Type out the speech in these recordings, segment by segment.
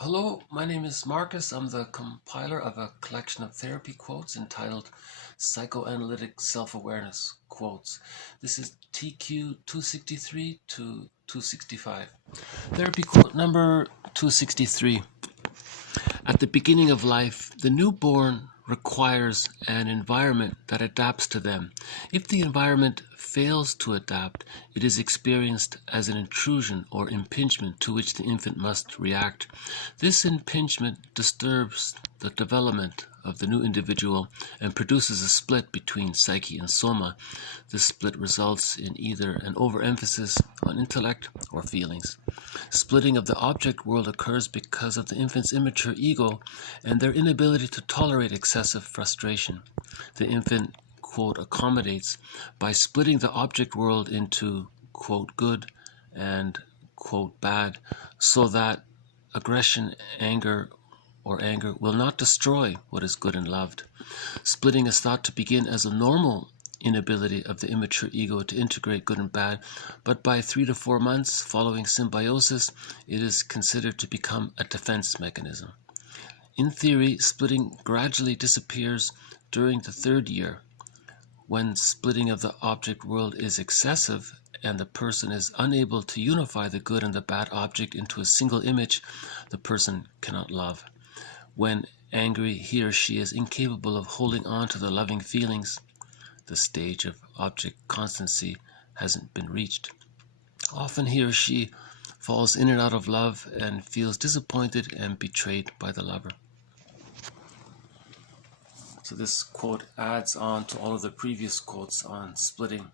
Hello, my name is Marcus. I'm the compiler of a collection of therapy quotes entitled Psychoanalytic Self-Awareness Quotes. This is TQ 263 to 265. Therapy quote number 263. At the beginning of life, the newborn requires an environment that adapts to them. If the environment fails to adapt, it is experienced as an intrusion or impingement to which the infant must react. This impingement disturbs the development of the new individual and produces a split between psyche and soma. This split results in either an overemphasis on intellect or feelings. Splitting of the object world occurs because of the infant's immature ego and their inability to tolerate excessive frustration. The infant, quote, accommodates by splitting the object world into, quote, good and, quote, bad, so that aggression, anger will not destroy what is good and loved. Splitting is thought to begin as a normal inability of the immature ego to integrate good and bad, but by 3 to 4 months following symbiosis, it is considered to become a defense mechanism. In theory, splitting gradually disappears during the 3rd year. When splitting of the object world is excessive and the person is unable to unify the good and the bad object into a single image, the person cannot love. When angry, he or she is incapable of holding on to the loving feelings. The stage of object constancy hasn't been reached. Often he or she falls in and out of love and feels disappointed and betrayed by the lover. So this quote adds on to all of the previous quotes on splitting.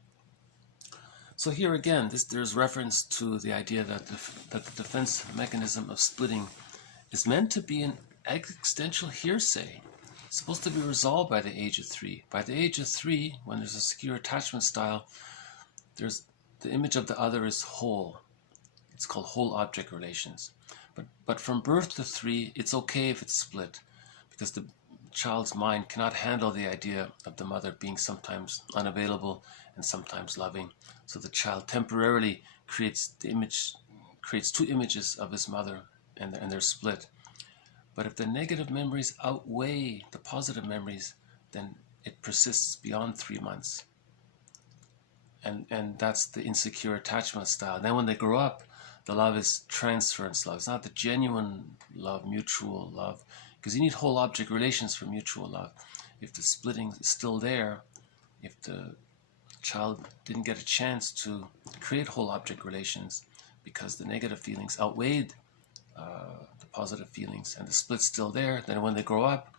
So here again, there's reference to the idea that the defense mechanism of splitting is meant to be an existential hearsay. It's supposed to be resolved by the age of 3. By the age of 3, when there's a secure attachment style, there's the image of the other is whole. It's called whole object relations. But from birth to 3, it's okay if it's split, because the child's mind cannot handle the idea of the mother being sometimes unavailable and sometimes loving. So the child temporarily creates 2 images of his mother, and they're split. But if the negative memories outweigh the positive memories, then it persists beyond 3 months. And that's the insecure attachment style. And then when they grow up, the love is transference love. It's not the genuine love, mutual love, because you need whole object relations for mutual love. If the splitting is still there, if the child didn't get a chance to create whole object relations because the negative feelings outweighed the positive feelings and the split's still there, then when they grow up,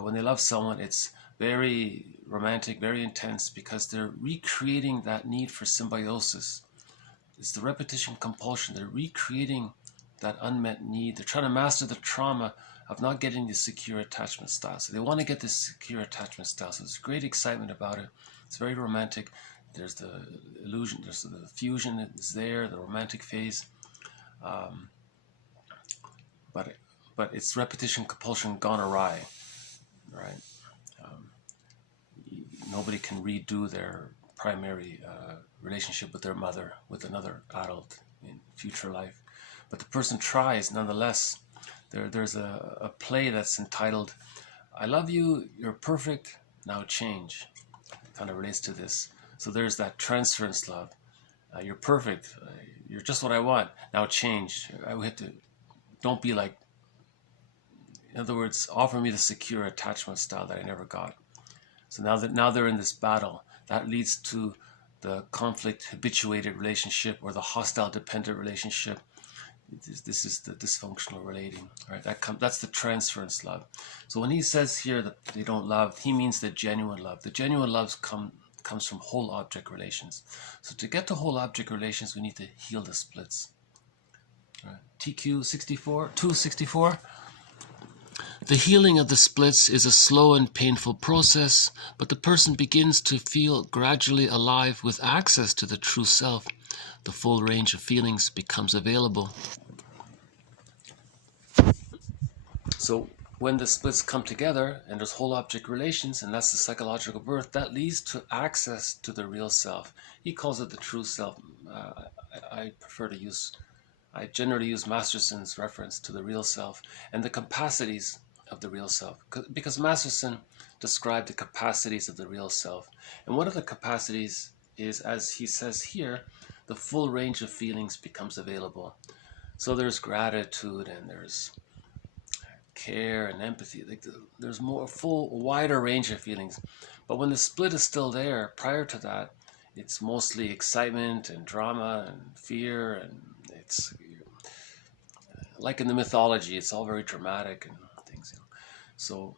when they love someone, it's very romantic, very intense, because they're recreating that need for symbiosis. It's the repetition compulsion. They're recreating that unmet need. They're trying to master the trauma of not getting the secure attachment style. So they want to get this secure attachment style. So there's great excitement about it. It's very romantic. There's the illusion, there's the fusion is there, the romantic phase. But it's repetition compulsion gone awry, right? Nobody can redo their primary relationship with their mother with another adult in future life. But the person tries nonetheless. There's a play that's entitled, I love you, you're perfect, now change. It kind of relates to this. So there's that transference love. You're perfect, you're just what I want, now change. I have to, don't be like, in other words, offer me the secure attachment style that I never got. So now they're in this battle. That leads to the conflict habituated relationship or the hostile dependent relationship. This is the dysfunctional relating. Right? That's the transference love. So when he says here that they don't love, he means the genuine love. The genuine love comes from whole object relations. So to get to whole object relations, we need to heal the splits. Right? TQ 264. The healing of the splits is a slow and painful process, but the person begins to feel gradually alive with access to the true self. The full range of feelings becomes available. So when the splits come together and there's whole object relations, and that's the psychological birth, that leads to access to the real self. He calls it the true self. I prefer to use I generally use Masterson's reference to the real self and the capacities of the real self, because Masterson described the capacities of the real self. And one of the capacities is, as he says here, the full range of feelings becomes available. So there's gratitude and there's care and empathy. Like there's more wider range of feelings. But when the split is still there, prior to that, it's mostly excitement and drama and fear, and it's like in the mythology, it's all very dramatic and things. So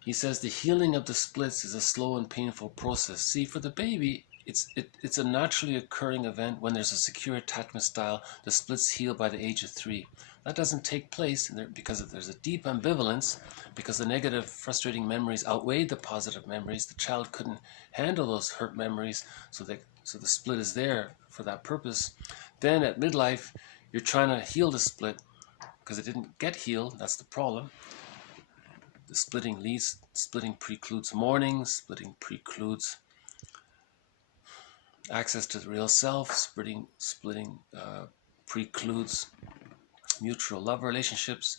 he says the healing of the splits is a slow and painful process. See, for the baby, it's a naturally occurring event. When there's a secure attachment style, the splits heal by the age of 3. That doesn't take place because there's a deep ambivalence, because the negative, frustrating memories outweigh the positive memories. The child couldn't handle those hurt memories, so the split is there for that purpose. Then at midlife, you're trying to heal the split because it didn't get healed. That's the problem. The splitting precludes mourning, splitting precludes access to the real self, splitting precludes mutual love relationships,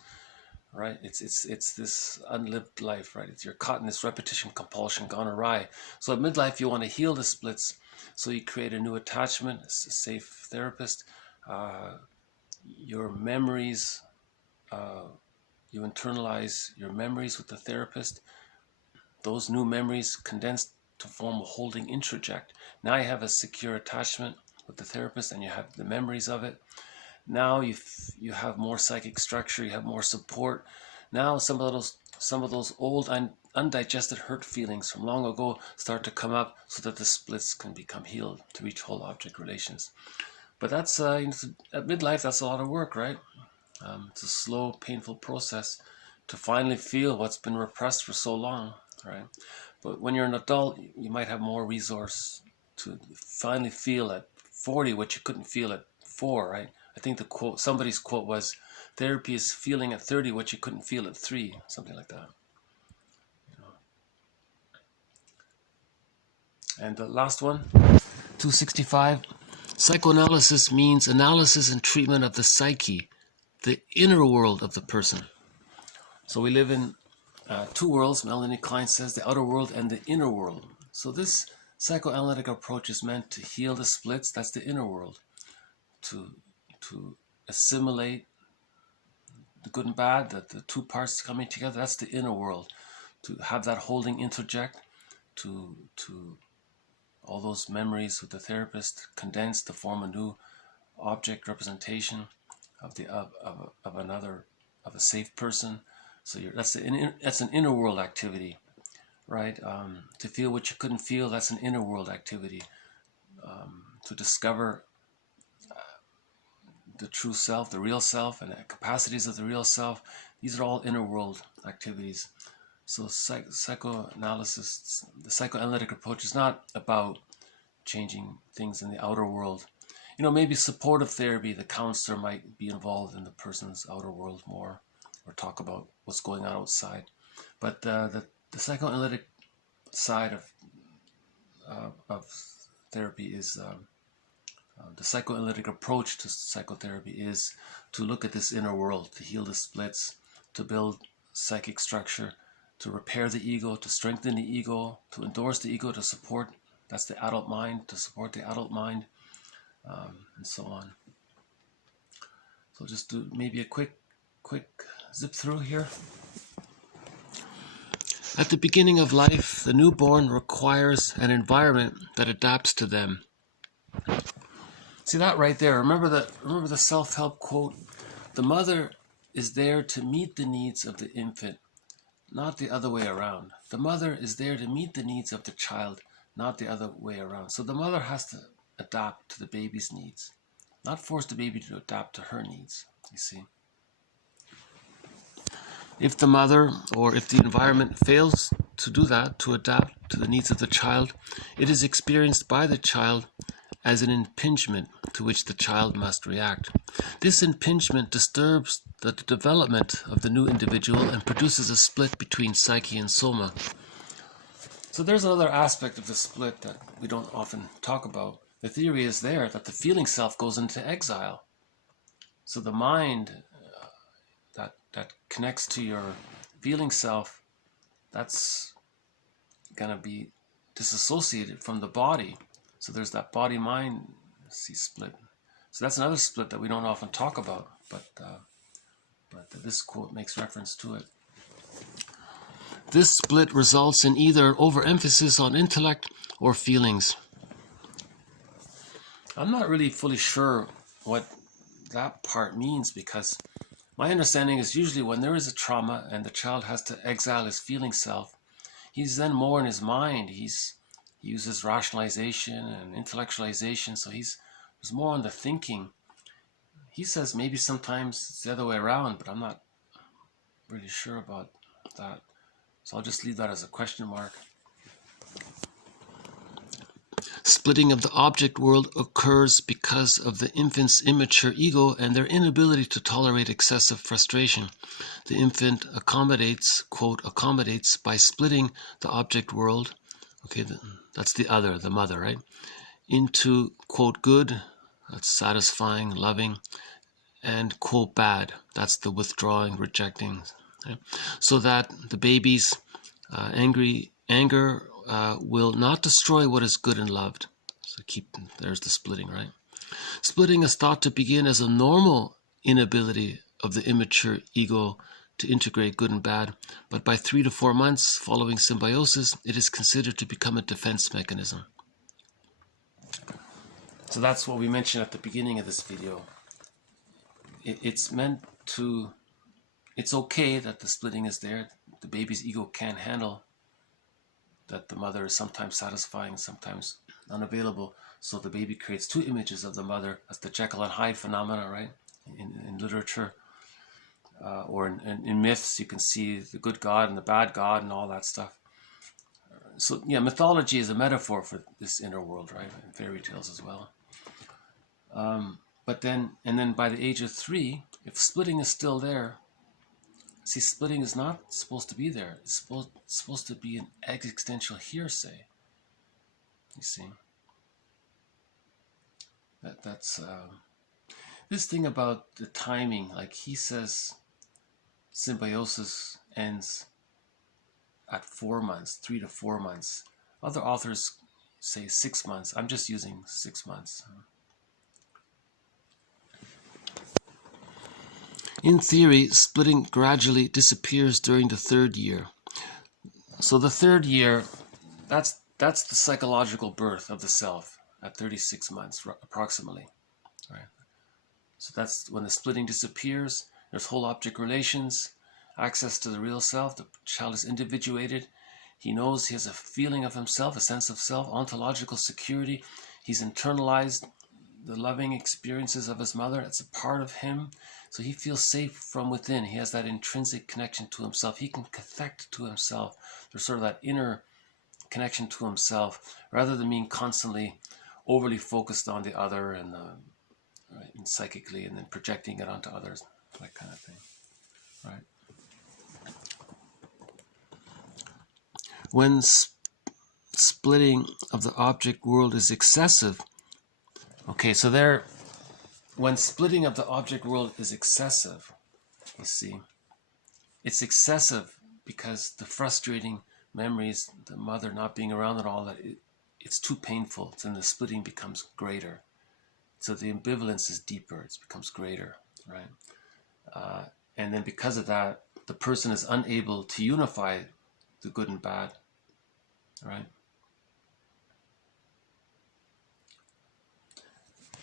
right? It's this unlived life, right? You're caught in this repetition compulsion gone awry. So at midlife, you want to heal the splits, so you create a new attachment, a safe therapist. Your memories, you internalize your memories with the therapist. Those new memories condense to form a holding introject. Now you have a secure attachment with the therapist, and you have the memories of it. Now you have more psychic structure, you have more support. Now some of those old undigested hurt feelings from long ago start to come up, so that the splits can become healed to reach whole object relations. But that's at midlife, that's a lot of work, right? It's a slow, painful process to finally feel what's been repressed for so long, right? But when you're an adult, you might have more resource to finally feel at 40 what you couldn't feel at 4, right? I think somebody's quote was, therapy is feeling at 30 what you couldn't feel at 3, something like that. And the last one, 265, psychoanalysis means analysis and treatment of the psyche, the inner world of the person. So we live in 2 worlds, Melanie Klein says, the outer world and the inner world. So this psychoanalytic approach is meant to heal the splits, that's the inner world, to assimilate the good and bad, that the 2 parts coming together, that's the inner world, to have that holding interject, to all those memories with the therapist condensed to form a new object representation of a safe person. So that's an inner world activity, right? To feel what you couldn't feel, that's an inner world activity. To discover the true self, the real self, and the capacities of the real self, these are all inner world activities. So psychoanalysis, the psychoanalytic approach is not about changing things in the outer world. Maybe supportive therapy, the counselor might be involved in the person's outer world more, or talk about what's going on outside. But the psychoanalytic side of therapy is the psychoanalytic approach to psychotherapy is to look at this inner world, to heal the splits, to build psychic structure, to repair the ego, to strengthen the ego, to endorse the ego, to support, that's the adult mind, to support the adult mind, and so on. So just do maybe a quick zip through here. At the beginning of life, the newborn requires an environment that adapts to them. See that right there? Remember the self-help quote? The mother is there to meet the needs of the infant, not the other way around. The mother is there to meet the needs of the child, not the other way around. So the mother has to adapt to the baby's needs, not force the baby to adapt to her needs, you see. If the mother or if the environment fails to do that, to adapt to the needs of the child, it is experienced by the child as an impingement to which the child must react. This impingement disturbs the development of the new individual and produces a split between psyche and soma. So there's another aspect of the split that we don't often talk about. the theory is there that the feeling self goes into exile. So the mind that connects to your feeling self, that's gonna be disassociated from the body. So there's that body-mind split. So that's another split that we don't often talk about, but this quote makes reference to it. This split results in either overemphasis on intellect or feelings. I'm not really fully sure what that part means, because my understanding is usually when there is a trauma and the child has to exile his feeling self, he's then more in his mind. He uses rationalization and intellectualization, so he's more on the thinking. He says maybe sometimes it's the other way around, but I'm not really sure about that. So I'll just leave that as a question mark. Splitting of the object world occurs because of the infant's immature ego and their inability to tolerate excessive frustration. The infant accommodates, quote, accommodates by splitting the object world, okay, that's the other, the mother, right, into, quote, good, that's satisfying, loving, and, quote, bad, that's the withdrawing, rejecting, right? So that the baby's anger will not destroy what is good and loved. So there's the splitting, right? Splitting is thought to begin as a normal inability of the immature ego to integrate good and bad, but by 3 to 4 months following symbiosis, it is considered to become a defense mechanism. So that's what we mentioned at the beginning of this video. It's meant to, it's okay that the splitting is there. The baby's ego can't handle that the mother is sometimes satisfying, sometimes unavailable. So the baby creates two images of the mother. That's the Jekyll and Hyde phenomena, right? In literature or in myths, you can see the good God and the bad God and all that stuff. So yeah, mythology is a metaphor for this inner world, right? And fairy tales as well. But then by the age of 3, if splitting is still there, see, splitting is not supposed to be there. It's supposed to be an existential hearsay. You see, that's this thing about the timing. Like he says, symbiosis ends at 4 months, 3 to 4 months. Other authors say 6 months. I'm just using 6 months. In theory, splitting gradually disappears during the 3rd year. So the 3rd year, that's the psychological birth of the self at 36 months, approximately. Right. So that's when the splitting disappears. There's whole object relations, access to the real self. The child is individuated. He knows he has a feeling of himself, a sense of self, ontological security. He's internalized the loving experiences of his mother. It's a part of him. So he feels safe from within. He has that intrinsic connection to himself. He can connect to himself. There's sort of that inner connection to himself, rather than being constantly overly focused on the other and, right, and psychically, and then projecting it onto others, that kind of thing, right? When splitting of the object world is excessive, okay, so when splitting of the object world is excessive, you see, it's excessive because the frustrating memories, the mother not being around and all that, it's too painful. Then the splitting becomes greater. So the ambivalence is deeper. It becomes greater, right? And then because of that, the person is unable to unify the good and bad, right?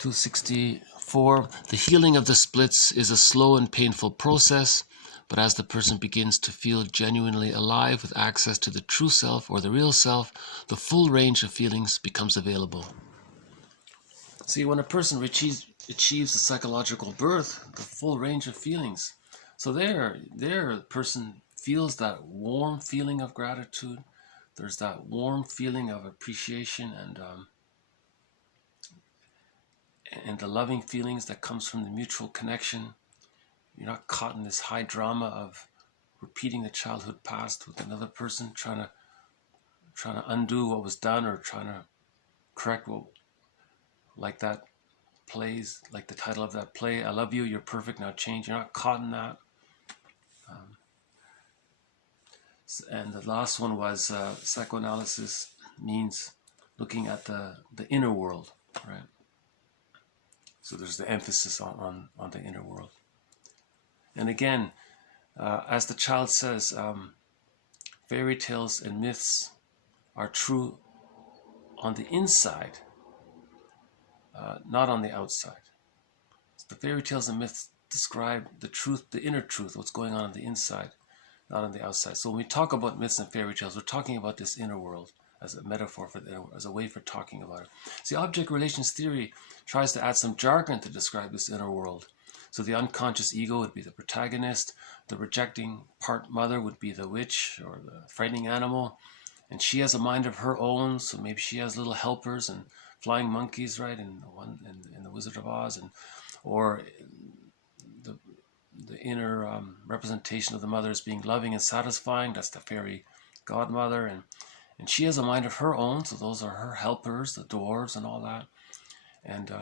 264. The healing of the splits is a slow and painful process, but as the person begins to feel genuinely alive with access to the true self or the real self, the full range of feelings becomes available. See, when a person achieves the psychological birth, the full range of feelings. So there the person feels that warm feeling of gratitude. There's that warm feeling of appreciation and the loving feelings that comes from the mutual connection. You're not caught in this high drama of repeating the childhood past with another person, trying to undo what was done or trying to correct like that plays, like the title of that play, I love you, you're perfect, now change. You're not caught in that. And the last one was psychoanalysis means looking at the inner world, right? So there's the emphasis on the inner world. And again, as the child says, fairy tales and myths are true on the inside, not on the outside. So the fairy tales and myths describe the truth, the inner truth, what's going on the inside, not on the outside. So when we talk about myths and fairy tales, we're talking about this inner world as a metaphor for the inner world, as a way for talking about it. See, object relations theory tries to add some jargon to describe this inner world. So the unconscious ego would be the protagonist, the rejecting part mother would be the witch or the frightening animal, and she has a mind of her own, so maybe she has little helpers and flying monkeys, right, in the Wizard of Oz, and or the inner representation of the mother as being loving and satisfying, that's the fairy godmother, and she has a mind of her own, so those are her helpers, the dwarves and all that, and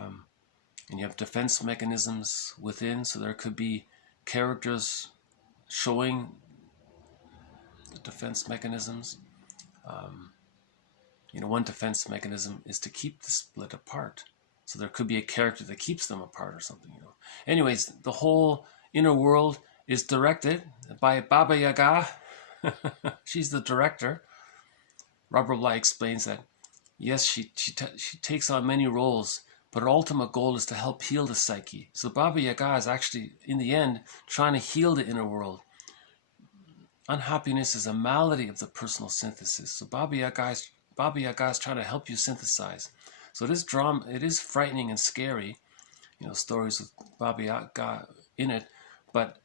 you have defense mechanisms within, so there could be characters showing the defense mechanisms. One defense mechanism is to keep the split apart. So there could be a character that keeps them apart or something, Anyways, the whole inner world is directed by Baba Yaga. She's the director. Robert Bly explains that, yes, she takes on many roles, but her ultimate goal is to help heal the psyche. So Baba Yaga is actually, in the end, trying to heal the inner world. Unhappiness is a malady of the personal synthesis. So Baba Yaga is trying to help you synthesize. So this drama, it is frightening and scary, stories with Baba Yaga in it, but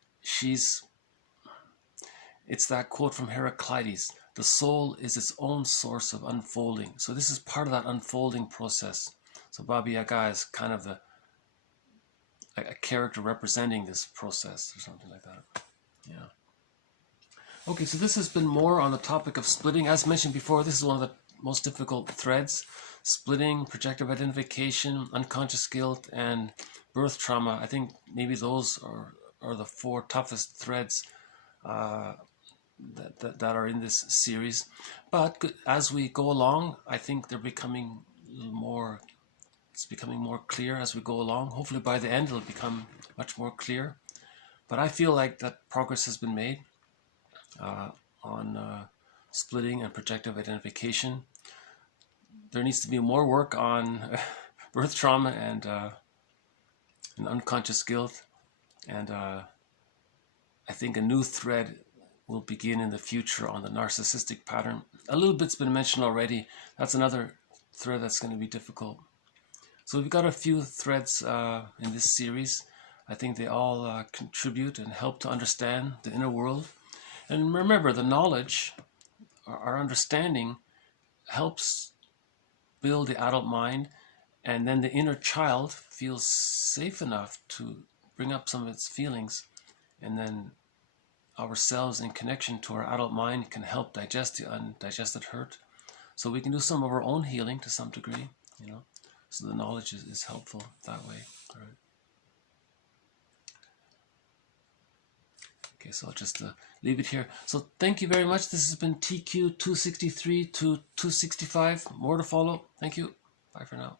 it's that quote from Heraclitus, the soul is its own source of unfolding. So this is part of that unfolding process. So Baba Yaga is kind of a character representing this process or something like that. Yeah. Okay, so this has been more on the topic of splitting. As mentioned before, this is one of the most difficult threads. Splitting, projective identification, unconscious guilt, and birth trauma. I think maybe those are the 4 toughest threads that are in this series. But as we go along, I think they're becoming more, it's becoming more clear as we go along. Hopefully by the end it'll become much more clear. But I feel like that progress has been made on splitting and projective identification. There needs to be more work on birth trauma and unconscious guilt. And I think a new thread will begin in the future on the narcissistic pattern. A little bit's been mentioned already. That's another thread that's going to be difficult. So we've got a few threads in this series. I think they all contribute and help to understand the inner world. And remember, the knowledge, our understanding, helps build the adult mind, and then the inner child feels safe enough to bring up some of its feelings, and then ourselves in connection to our adult mind can help digest the undigested hurt, so we can do some of our own healing to some degree, so the knowledge is helpful that way. All right. Okay, so I'll just leave it here. So thank you very much. This has been TQ 263 to 265. More to follow. Thank you. Bye for now.